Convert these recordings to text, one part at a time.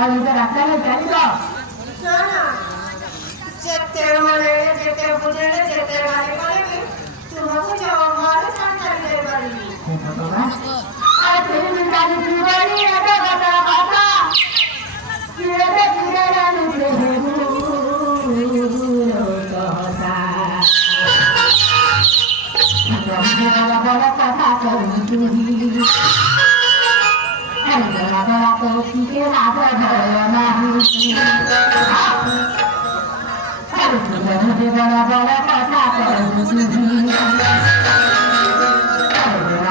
আর এটা রাস্তায় জানি তো না না যেতে মানে যেতে বুঝলে যেতে বাড়ি বাড়ি তোমাকে যাও ঘরে চাকরি বাড়ি আর তুমি জানি কি বলি এটা কথা কথা কি রে কি রে জানি বলা কথা তুমি বলা তো কি কে লাভ হলো না বলা বলা কথা তুমি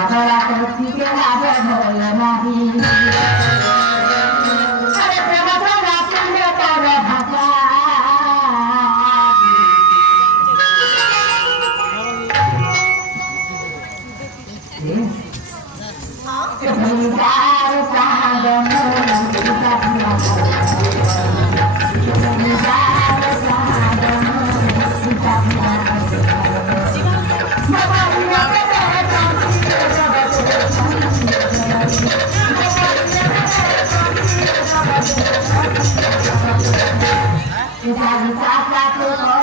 বলা তো কি কে লাভ হলো না আরে প্রেম ধরা তুমি তার ভাষা Kita bisa satu